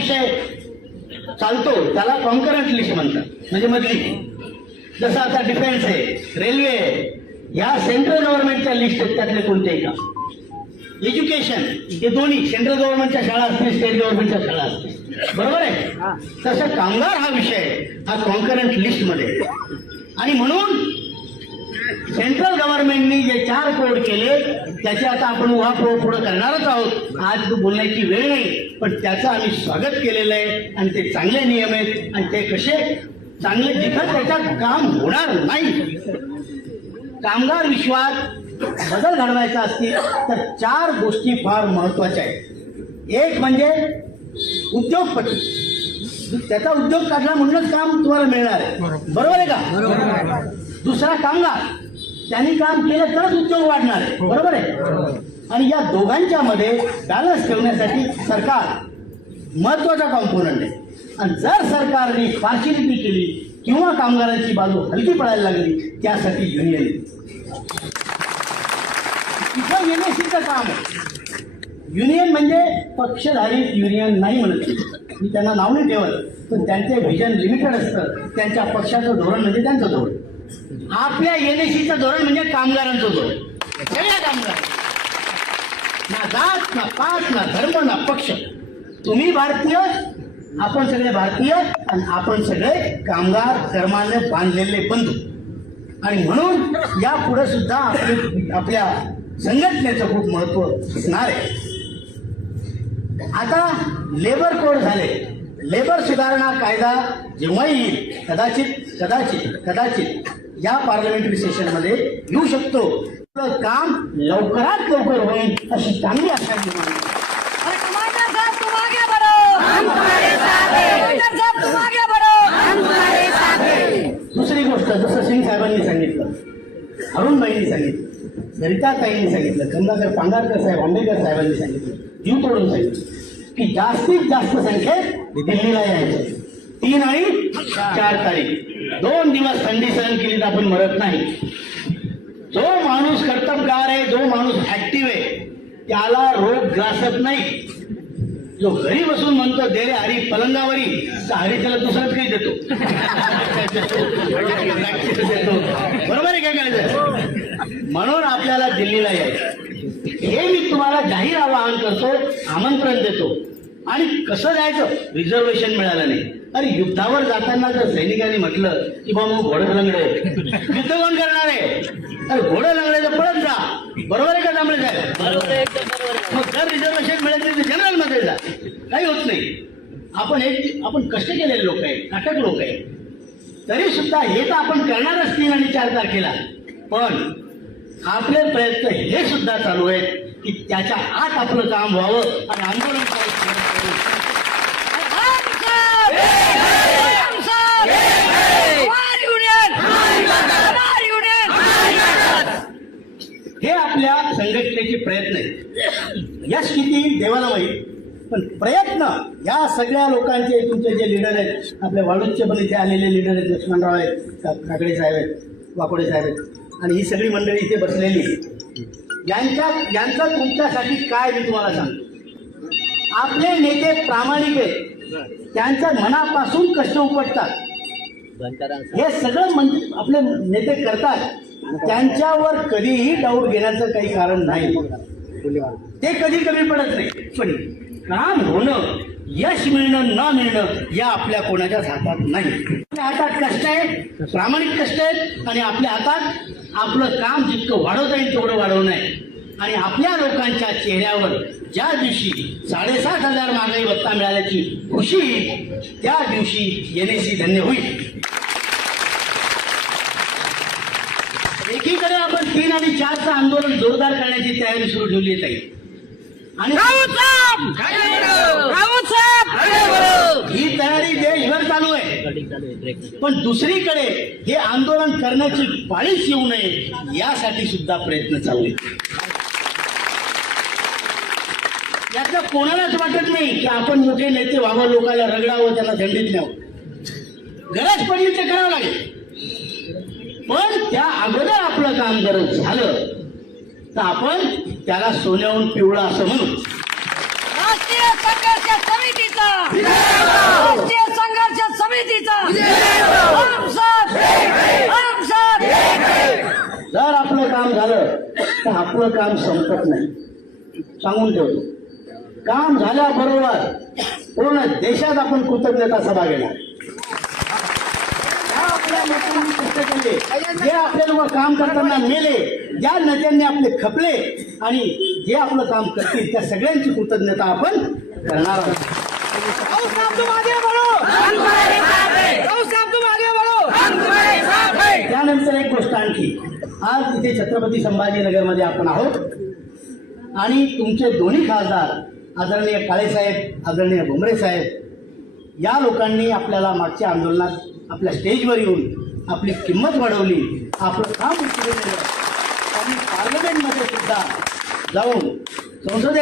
विषय चालतो त्याला कॉन्करंट लिस्ट म्हणतात, म्हणजे मधली. जसं आता डिफेन्स आहे, रेल्वे आहे, या सेंट्रल गव्हर्नमेंटच्या लिस्ट आहेत त्यातले कोणतेही काम. एज्युकेशन हे दोन्ही सेंट्रल गव्हर्नमेंटच्या शाळा असतील, स्टेट गव्हर्नमेंटच्या शाळा असतील, बरोबर आहे. तसं कामगार हा विषय हा कॉन्करंट लिस्ट मध्ये आहे. आणि म्हणून सेंट्रल गव्हर्नमेंटनी जे 4 कोड केले त्याचे आता आपण उहापोह पुढे करणारच आहोत. आज बोलण्याची वेळ नाही, पण त्याचं आम्ही स्वागत केलेलं आहे. आणि ते चांगले नियम आहेत. आणि ते कसे चांगले, जिथं त्याच्यात काम होणार नाही, कामगार विश्वात बदल घडवायचा असतील तर 4 गोष्टी फार महत्वाच्या आहेत. एक म्हणजे उद्योगपती, त्याचा उद्योग काढला म्हणूनच काम तुम्हाला मिळणार आहे, बरोबर आहे का. दुसरा कामगार, त्यांनी काम केलं तरच उद्योग वाढणार आहे, बरोबर आहे. आणि या दोघांच्या मध्ये बॅलन्स ठेवण्यासाठी सरकार महत्वाचा कॉम्पोनंट आहे. आणि जर सरकारने पार्शिलिटी केली किंवा कामगारांची बाजू हलकी पडायला लागली, त्यासाठी युनियन तिथं NSC काम आहे. युनियन म्हणजे पक्षधारी युनियन नाही म्हणत मी, त्यांना नाव नाही ठेवत, पण त्यांचे व्हिजन लिमिटेड असतं. त्यांच्या पक्षाचं धोरण म्हणजे त्यांचं धोरण. आपल्या NSCचं धोरण म्हणजे कामगारांचं धोरण. सगळ्या कामगार, ना जात ना पात ना धर्म ना पक्ष, तुम्ही भारतीय, आपण सगळे भारतीय, आणि आपण सगळे कामगार कर्माने बांधलेले बंधू. आणि म्हणून यापुढे सुद्धा आपल्या संघटनेचं खूप महत्व असणार आहे. आता लेबर कोड झाले, लेबर सुधारणा कायदा जेव्हा येईल, कदाचित या पार्लमेंटरी सेशन मध्ये येऊ शकतो. काम लवकरात लवकर होईल अशी चांगली आशा घेऊन दुसरी गोष्ट, जसं सिंग साहेबांनी सांगितलं, अरुणबाईंनी सांगितलं, सरिताताईंनी सांगितलं, चंद्रकांत पांगारकर साहेब, आंबेडकर साहेबांनी सांगितलं, जीव तोडून सांगितलं की जास्तीत जास्त संख्येत दिल्लीला यायचं. 3 आणि 4 तारीख 2 दिवस थंडी सहन केली तर आपण मरत नाही. जो माणूस कर्तबगार आहे, जो माणूस ऍक्टिव्ह आहे, त्याला रोग ग्रासत नाही. जो घरी बसून म्हणतो दे रे हरी पलंगावरी, तर हरी त्याला दुसरंच काही देतो. बरोबर आहे काय करायचं. म्हणून आपल्याला दिल्लीला यायचं. हे मी तुम्हाला जाहीर आवाहन करतो, आमंत्रण देतो. आणि कसं जायचं, रिझर्वेशन मिळालं नाही. अरे युद्धावर जाताना जर सैनिकांनी म्हटलं की बाबा घोडं लंगडे, युद्ध कोण करणार आहे. तर घोडं लंगडे तर पळत जा, बरोबर आहे का दामळे साहेब. मग जर रिझर्वेशन मिळत नाही तर जनरल मध्ये जा, काही होत नाही. आपण कष्ट केलेले लोक आहे, नाटक लोक आहे, तरी सुद्धा हे तर आपण करणारच 3 आणि 4 तारखेला. पण आपले प्रयत्न हे सुद्धा चालू आहेत की त्याच्या आत आपलं काम व्हावं आणि आंदोलन हे आपल्या संघटनेचे प्रयत्न आहेत. यश किती देवाला माहीत, पण प्रयत्न या सगळ्या लोकांचे, तुमचे जे लीडर आहेत, आपल्या वाळूचे पण इथे आलेले लीडर आहेत, लक्ष्मणराव आहेत, काकडे साहेब आहेत, वाकोडे साहेब आहेत, आणि ही सगळी मंडळी इथे बसलेली, यांचं तुमच्यासाठी काय मी तुम्हाला सांगतो. आपले नेते प्रामाणिक आहेत, त्यांच्या मनापासून कष्ट उपटतात. हे सगळं आपले नेते करतात, त्यांच्यावर कधीही डाऊट घेण्याचं काही कारण नाही. ते कधी कमी पडत नाही. पण काम होणं, यश मिळणं न मिळणं या आपल्या कोणाच्याच हातात नाही. आपल्या हातात कष्ट आहे, प्रामाणिक कष्ट आहेत, आणि आपल्या हातात आपलं काम जितकं वाढवता येईल तेवढं वाढवणं आहे. आणि आपल्या लोकांच्या चेहऱ्यावर ज्या दिवशी 7,500 महागाई भत्ता मिळाल्याची खुशी, त्या दिवशी NSC धन्य होईल. एकीकडे आपण 3 आणि 4चं आंदोलन जोरदार करण्याची तयारी सुरू ठेवली आहे. आणि ही तयारी देशभर चालू आहे. पण दुसरीकडे हे आंदोलन करण्याची पाळीच येऊ नये यासाठी सुद्धा प्रयत्न चालू आहेत. यातलं कोणालाच वाटत नाही की आपण मोठे नेते व्हावं, लोकांना रगडावं, त्यांना थंडीत न्यावं. गरज पडली ते करावं लागेल. पण त्या अगोदर आपलं काम जर झालं तर आपण त्याला सोन्याहून पिवळा असं म्हणू. राष्ट्रीय संघर्ष समितीचा आपलं काम संपत नाही. सांगून ठेवतो, काम झाल्याबरोबर पूर्ण देशात आपण कृतज्ञता सभा घेणार. ज्या आपल्या लोकांनी कष्ट केले, जे आपल्याला काम करताना मेले, ज्या नेत्यांनी आपले खपले आणि जे आपलं काम करतील त्या सगळ्यांची कृतज्ञता आपण करणार आहोत. त्यानंतर एक गोष्ट आणखी, आज इथे छत्रपती संभाजीनगरमध्ये आपण आहोत आणि तुमचे दोन्ही खासदार आदरणीय काळेसाहेब, आदरणीय भुमरे साहेब या लोकांनी आपल्याला मागच्या आंदोलनात आपल्या स्टेजवर येऊन आपली किंमत वाढवली, आपलं काम उचलून दिलं आणि पार्लमेंटमध्ये सुद्धा जाऊन संसदेत